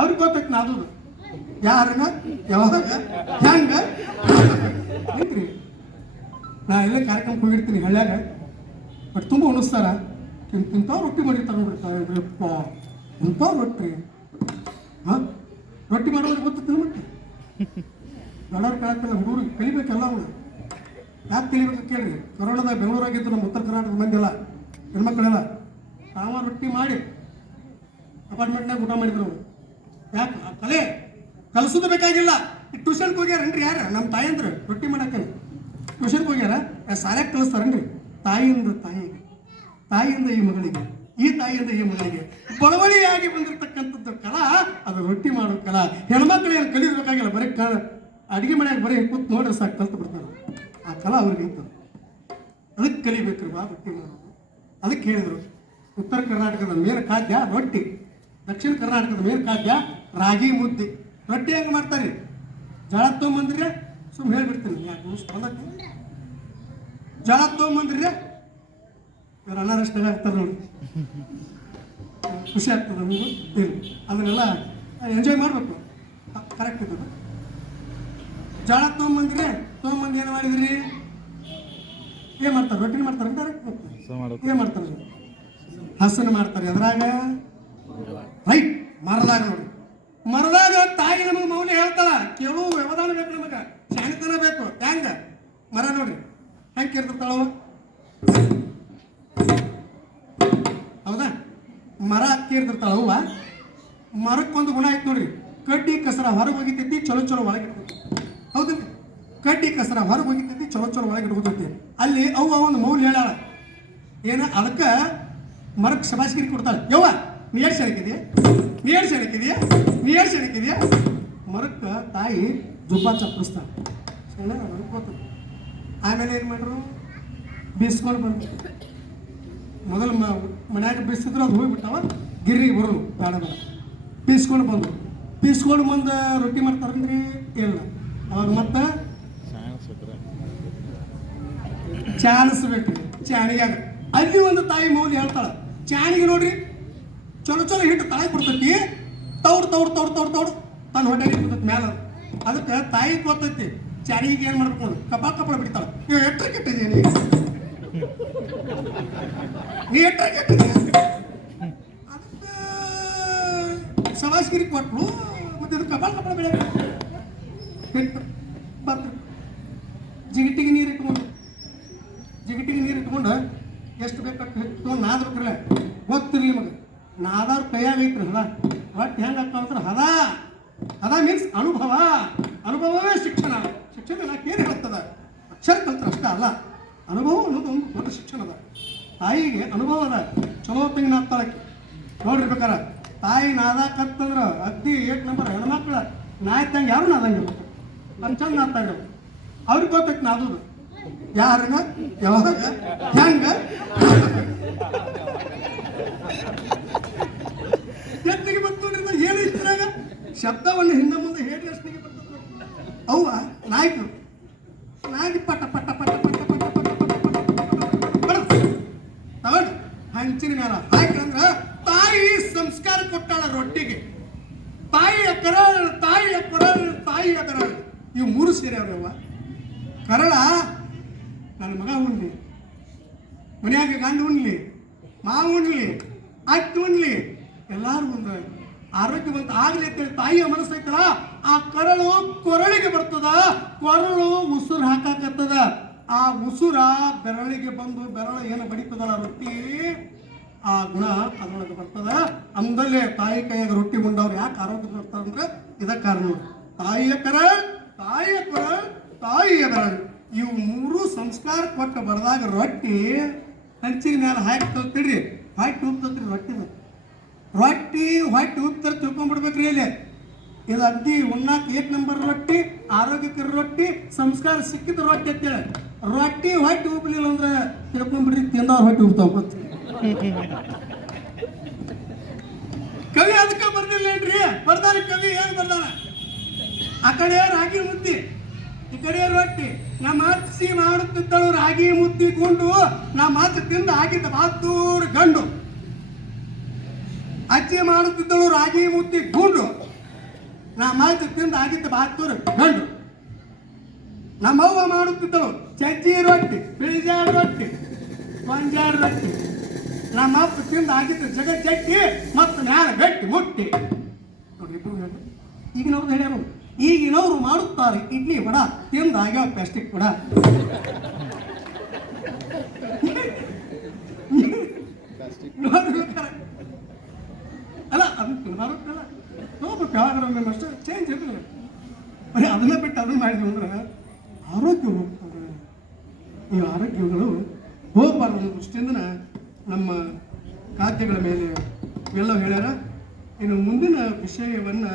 ಅವ್ರಿಗೆ ಗೊತ್ತೈತಿ ನಾದು ಯಾರನ್ನ? ಯಾವಾಗ? ಹೆಂಗ? ಐತ್ರಿ ನಾ ಎಲ್ಲ ಕಾರ್ಯಕ್ರಮಕ್ಕೆ ಹೋಗಿರ್ತೀನಿ ಹಳ್ಳ್ಯಾಗ. ಬಟ್ ತುಂಬ ಉಣಿಸ್ತಾರ. ತಿನ್ ತಿಂತ ರೊಟ್ಟಿ ಮಾಡಿರ್ತಾರೆ ನೋಡ್ರಿ. ಯಪ್ಪ ಇಂಥ ರೊಟ್ಟಿ. ಹಾಂ? ರೊಟ್ಟಿ ಮಾಡೋರಿಗೆ ಗೊತ್ತಿಲ್ಲ ಮತ್ತೆ ಎಲ್ಲರೂ ಕೇಳಕ್ಕಿಲ್ಲ ಹುಡುಗರಿಗೆ ಕಲಿಬೇಕಲ್ಲ ಅವನು ಯಾಕೆ ಕಲಿಬೇಕು ಕೇಳ್ರಿ. ಕೊರೋನಾದಾಗ ಬೆಂಗಳೂರಾಗಿದ್ದು ನಮ್ಮ ಉತ್ತರ ಕರ್ನಾಟಕದ ಮಂದಿ ಎಲ್ಲ ಹೆಣ್ಮಕ್ಳೆಲ್ಲ, ತಾವ ರೊಟ್ಟಿ ಮಾಡಿ ಅಪಾರ್ಟ್ಮೆಂಟ್ನಾಗ ಊಟ ಮಾಡಿದ್ರು ಅವ್ರು. ಯಾಕೆ ಕಲೆ ಕಲಿಸೋದು ಬೇಕಾಗಿಲ್ಲ. ಟ್ಯೂಷನ್ಗೆ ಹೋಗ್ಯಾರನ್ರಿ ಯಾರು? ನಮ್ಮ ತಾಯಂದ್ರು ರೊಟ್ಟಿ ಮಾಡಕ್ಕೆ ಟ್ಯೂಷನ್ಗೆ ಹೋಗ್ಯಾರ? ಸಾಲ್ಯಾಗ ಕಲಿಸ್ತಾರನ್ರಿ? ತಾಯಿಯಿಂದ ತಾಯಿಗೆ. ತಾಯಿಯಿಂದ ಈ ಮಗಳಿಗೆ. ಈ ತಾಯಿಯಿಂದ ಈ ಮಗಳಿಗೆ. ಬಡವಳಿಯಾಗಿ ಬಂದಿರತಕ್ಕಂಥದ್ದು ಕಲಾ, ಅದು ರೊಟ್ಟಿ ಮಾಡೋ ಕಲಾ. ಹೆಣ್ಮಕ್ಳು ಏನು ಕಲಿಸಬೇಕಾಗಿಲ್ಲ. ಬರೀ ಕ, ಅಡುಗೆ ಮನೆಯಾಗ ಬರೀ ಕೂತ್ ನೋಡ್ರಿ ಸಾಕು, ಕಲ್ತು ಬಿಡ್ತಾರೆ. ಆ ಕಲಾ ಅವ್ರಿಗೆ ಇತ್ತು ಅದಕ್ಕೆ ಕಲಿಬೇಕ್ರಿ ಬಾ ರೊಟ್ಟಿ ಮಾಡೋದು. ಅದಕ್ಕೆ ಹೇಳಿದರು. ಉತ್ತರ ಕರ್ನಾಟಕದ ಮೇನ್ ಖಾದ್ಯ ರೊಟ್ಟಿ. ದಕ್ಷಿಣ ಕರ್ನಾಟಕದ ಮೇನ್ ಖಾದ್ಯ ರಾಗಿ ಮುದ್ದೆ ರೊಟ್ಟಿ ಹೆಂಗೆ ಮಾಡ್ತಾರೆ? ಜಳ ತೊಗೊಂಬಂದ್ರಿ ಸುಮ್ಮನೆ ಹೇಳ್ಬಿಡ್ತೀನಿ. ಯಾಕೆ ಬಂದಕ್ಕೆ ಜಳ ತೊಗೊಂಬಂದ್ರಿ ಇವ್ರು ಅನಾರಷ್ಟೇ ಆಗ್ತಾರೆ ನೋಡಿ. ಖುಷಿ ಆಗ್ತದೆ ನಮಗೂ ಏನು ಅದನ್ನೆಲ್ಲ ಎಂಜಾಯ್ ಮಾಡಬೇಕು. ಕರೆಕ್ಟ್ ಇದ್ದದ ಜಳ ತೊಗೊಂಬಂದ್ರಿ ತೊಗೊಂಬಂದು ಏನು ಮಾಡಿದ್ರಿ? ಏನು ಮಾಡ್ತಾರೆ? ರೊಟ್ಟಿ ಮಾಡ್ತಾರೆ? ಕರೆಕ್ಟ್ ಏನು ಮಾಡ್ತಾರೆ? ಹಸನು ಮಾಡ್ತಾರೆ. ಅದ್ರಾಗ ರೈಟ್, ಮರದಾಗ ನೋಡಿ. ಮರದಾಗ ತಾಯಿ ನಮಗೆ ಮೌಲ್ಯ ಹೇಳ್ತಾಳ. ಕೆಲವು ವ್ಯವಧಾನ ಬೇಕು ನಮಗೆ. ಶಾಣಿತನ ಬೇಕು. ಹೆಂಗ? ಮರ ನೋಡ್ರಿ. ಹೆಂಗೆ ಕೇಳ್ತಿರ್ತಾಳ? ಹೌದಾ? ಮರ ಕೇರ್ತಿರ್ತಾಳ ಅವ್ವ? ಮರಕ್ಕೊಂದು ಗುಣ ಐತೆ ನೋಡ್ರಿ. ಕಡ್ಡಿ ಕಸರ ಹೊರಗೆ ಹೋಗಿತೈತಿ, ಚಲೋ ಚಲೋ ಒಳಗೆ ಹೌದು ಕಡ್ಡಿ ಕಸರ ಹೊರಗೆ ಹೋಗಿತೈತಿ, ಚಲೋ ಚಲೋ ಒಳಗೆ ಇಟ್ಕೊತೈತಿ. ಅಲ್ಲಿ ಅವ್ವ ಒಂದು ಮೌಲ್ಯ ಹೇಳ ಏನ ಅದಕ್ಕೆ ಮರಕ್ಕೆ ಶಬಾಸ್ಗಿರಿ ಕೊಡ್ತಾಳೆ. ಯವ್ವ ನೀ ಎಷ್ಟು ಸೆಣಕಿದೆಯಾ? ನೀರು ಸೆಣಕಿದೆಯಾ? ನೀರು ಸೆಣಕಿದೆಯಾ? ಮರಕ್ಕೆ ತಾಯಿ ಜುಬ್ಬ ಚಪ್ಪಿಸ್ತಾಳೆ ಗೊತ್ತು ಆಮೇಲೆ ಏನು ಮಾಡ್ರು? ಬೀಸ್ಕೊಂಡು ಬಂದು ಮೊದಲು ಮನ್ಯಾಗ ಬೀಸಿದ್ರು ಅದು ಹೋಗಿಬಿಟ್ಟವ ಗಿರಿಗೆ ಬರೋದು, ಬೇಡ ಬೇಡ. ಬೀಸ್ಕೊಂಡು ಬಂದು ಬೀಸ್ಕೊಂಡು ಬಂದು ರೊಟ್ಟಿ ಮಾಡ್ತಾರಂದ್ರಿ? ಇಲ್ಲ. ಅವಾಗ ಮತ್ತೆ? ಚಾಣಿಸ್ಬೇಕು ಚಾಣಿಗೆ ಅಲ್ಲಿ ಒಂದು ತಾಯಿ ಮೌಲ್ಯ ಹೇಳ್ತಾಳೆ. ಚಾಣಿಗೆ ನೋಡ್ರಿ ಚಲೋ ಚಲೋ ಹಿಟ್ಟು ತಾಯಿ ಕೊಡ್ತೈತಿ ತೌಡ್ ತೌಡ್ ತೌಡ್ ತೌಡ್ ತೌಡ್ ತನ್ನ ಹೊಟ್ಟೆಗೆ ಬಿಡ್ತೈತಿ ಮ್ಯಾಲ. ಅದಕ್ಕೆ ತಾಯಿ ಗೊತ್ತೈತಿ ಚಾರಿಗೆ ಏನು ಮಾಡ್ಬೇಕು ನೋಡಿ ಕಪಾಳ ಕಪಾಳ ಬಿಡ್ತಾಳ. ನೀವು ಎಟ್ಟ ಕೆಟ್ಟಿದೀಯ ನೀ? ನೀ ಎಟ್ಟ ಅದಕ್ಕೆ ಸವಾಸ್ಗಿರಿ ಕೊಟ್ಲು ಮತ್ತೆ ಇದು ಕಪಾಳ ಕಪಾಳ ಬೆಳೆ ಹಿಟ್ಟು ಬಂದ್ರು ಜಿಗಿಟಿಗೆ ನೀರು ಇಟ್ಕೊಂಡು, ಜಿಗಿಟಿಗೆ ನೀರು ಇಟ್ಕೊಂಡು ಎಷ್ಟು ಬೇಕಾಗ್ತದೆ ಇಟ್ಕೊಂಡು ನಾದ್ಬೇಕ್ರಲ್ಲ ಗೊತ್ತಿರಲಿ ನಿಮಗೆ. ನಾದಾರ್ ಕೈಯಾಗ ಐತ್ರಿ ಹದ ಒಟ್ಟು ಹೆಂಗಪ್ಪ ಅಂದ್ರೆ ಹದ. ಹದ ಮೀನ್ಸ್ ಅನುಭವ. ಅನುಭವವೇ ಶಿಕ್ಷಣ. ಶಿಕ್ಷಣ ಇಲಾಖೆ ಏನು ಹೇಳುತ್ತದೆ ಅಕ್ಷರ ಕಲ್ತ್ರ ಅಷ್ಟೇ ಅಲ್ಲ. ಅನುಭವ ಅನ್ನೋದು ಒಂದು ದೊಡ್ಡ ಶಿಕ್ಷಣ ಅದ. ತಾಯಿಗೆ ಅನುಭವ ಅದ. ಚಲೋ ತಂಗಿ ನಾದ್ತಾಳಕ್ಕೆ ನೋಡ್ರಿ ಬೇಕಾರ, ತಾಯಿ ನಾದಾಕತ್ತಂದ್ರ ಅಗ್ದಿ ಏಟ್ ನಂಬರ್ ಹೆಣ್ಮಕ್ಳ ನಾಯ್ತಂಗೆ ಯಾರು ನಾದಂಗಿಲ್ಲ ಅದು ಚಂದ ನಾದ್ತಾ ಇರೋದು ಅವ್ರಿಗೆ ಗೊತ್ತೈತಿ ನಾದೋದು. ಯಾರಿಗ? ಯಾವಾಗ? ಹೆಂಗ ಎತ್ತಿಗೆ ಬಂತು ನೋಡ್ರಿ ಏನು ಇದ್ರಾಗ ಶಬ್ದವನ್ನು ಹಿಂದೆ ಮುಂದೆ ಹೇಳಿ ಬರ್ತದೆ ಅವ್ವ ನಾಯ್ಕು ನಾಯಿ ಪಟ ಪಟ ಪಟ ಪಟ ಪಟ ಪಟ ಪಟ ಪಟ ತಗೊಂಡು ಹಂಚಿನ ಮೇಲೆ ಹಾಕಂದ್ರ ತಾಯಿ ಸಂಸ್ಕಾರ ಕೊಟ್ಟಾಳ ರೊಟ್ಟಿಗೆ ತಾಯಿಯ ಕರಳ ತಾಯಿಯ ಕೊರಳ ತಾಯಿಯ ಕರಳ ಇವು ಮೂರು ಸೇರಿ ಅವ್ರವ್ವ ಕರಳ ನನ್ನ ಮಗ ಉಣ್ಲಿ ಮನೆಯಾಗ ಗಂಡ ಉಣ್ಲಿ ಮಾವು ಉಣ್ಲಿ ಅತ್ತಿ ಉಣ್ಲಿ ಎಲ್ಲಾರು ಒಂದು ಆರೋಗ್ಯವಂತ ಆಗ್ಲಿ ಅಂತೇಳಿ ತಾಯಿಯ ಮನಸ್ಸೈತಲ್ಲ ಆ ಕರಳು ಕೊರಳಿಗೆ ಬರ್ತದ. ಕೊರಳು ಉಸುರು ಹಾಕಾಕತ್ತದ. ಆ ಉಸುರ ಬೆರಳಿಗೆ ಬಂದು ಬೆರಳು ಏನು ಬಡಿತದಲ್ಲ ರೊಟ್ಟಿ, ಆ ಗುಣ ಅದರೊಳಗೆ ಬರ್ತದ. ಅಂದಲ್ಲೇ ತಾಯಿ ಕೈಯಾಗ ರೊಟ್ಟಿ ಉಂಡವ್ರು ಯಾಕೆ ಆರೋಗ್ಯ ಬರ್ತಾರೆ ಅಂದ್ರೆ ಇದ ಕಾರಣ ತಾಯಿಯ ಕರಳ್, ತಾಯಿಯ ಕೊರಳ್, ತಾಯಿಯ ಬೆರಳು. ಇವು ಮೂರು ಸಂಸ್ಕಾರ ಕೊಟ್ಟು ಬರದಾಗ ರೊಟ್ಟಿ ಹಂಚಿನ ಮೇಲೆ ಹಾಕಿ ತಲ್ತಿಡ್ರಿ ಹಾಕಿ ಉಪ್ತತ್ರಿ ರೊಟ್ಟಿದ ರೊಟ್ಟಿ ಹೊಟ್ಟೆ ಉಪ್ತಾರೆ ತಿಳ್ಕೊಂಡ್ಬಿಡ್ಬೇಕ್ರಿ ಇಲ್ಲಿ. ಇದು ಅಗ್ದಿ ಉಣ್ಣಾಕ ಏಕ್ ನಂಬರ್ ರೊಟ್ಟಿ ಆರೋಗ್ಯಕರ ರೊಟ್ಟಿ, ಸಂಸ್ಕಾರ ಸಿಕ್ಕಿದ ರೊಟ್ಟಿ ಅಂತೇಳಿ. ರೊಟ್ಟಿ ಹೊಟ್ಟಿ ಉಬ್ಲಿಲ್ಲ ಅಂದ್ರೆ ತಿಳ್ಕೊಂಡ್ಬಿಡ್ರಿ ತಿಂದವ್ರ ಹೊಟ್ಟಿ ಉಬ್ತಾವ ಕವಿ ಅದಕ್ಕೆ ಬರ್ದಿಲ್ಲ ಏನ್ರಿ? ಬರ್ದಾರ ಕವಿ, ಏನ್ ಬರ್ದಾರ? ಆ ಕಡೆ ರಾಗಿ ಮುದ್ದಿ, ಈ ಕಡೆ ರೊಟ್ಟಿ. ನಮ್ಮ ಅತ್ತಿ ಮಾಡುತ್ತಿದ್ದಳು ರಾಗಿ ಮುದ್ದಿ ಕೊಂಡು ನಮ್ಮ ಮಾತು ತಿಂದು ಆಗಿದ್ದ ಬಾತೂರು ಗಂಡು. ಅಜ್ಜಿ ಮಾಡುತ್ತಿದ್ದಳು ರಾಗಿ ಮುತ್ತಿ ಗುಂಡು. ನಾ ಮಾತು ತಿಂದು ಆಗಿದ್ದ ಬಾತೂರು ಗಂಡು. ನಮ್ಮವ್ವ ಮಾಡುತ್ತಿದ್ದಳು ಚಜ್ಜಿ ರೊಟ್ಟಿ ಬಿಳಿಜಾಡ ರೊಟ್ಟಿ ಗೊಂಜಾಳ ರೊಟ್ಟಿ. ನಮ್ಮ ಅಪ್ಪ ತಿಂದು ಆಗಿದ್ದ ಜಗ ಚಟ್ಟಿ ಮತ್ತು ಮ್ಯಾಲ ಗಟ್ಟಿ ಮುಟ್ಟಿ. ಇಬ್ರು. ಈಗಿನವ್ರು ಹೇಳ್ಯಾರು ಈಗಿನವರು ಮಾಡುತ್ತಾರೆ ಇಡ್ಲಿ ವಡ ತಿಂದು ಆಗ್ಯಾವ ಪ್ಲಾಸ್ಟಿಕ್ ಕೂಡ ನೋಡ್ಬೇಕಾರೆ ಬರುತ್ತಲ್ಲ ಹೋಗ್ಬೇಕು ಯಾವಾಗ ಅಷ್ಟೇ. ಚೇಂಜ್ ಇರಲಿಲ್ಲ ಬರೀ ಅದನ್ನ ಬಿಟ್ಟು ಅದನ್ನ ಮಾಡಿದ್ವಿ ಅಂದ್ರೆ ಆರೋಗ್ಯ ಹೋಗ್ತದೆ. ಈ ಆರೋಗ್ಯಗಳು ಹೋಗ್ಬಾರ್ದು ದೃಷ್ಟಿಯಿಂದ ನಮ್ಮ ಖಾದ್ಯಗಳ ಮೇಲೆ ಎಲ್ಲ ಹೇಳ್ಯಾರ. ಇನ್ನು ಮುಂದಿನ ವಿಷಯವನ್ನು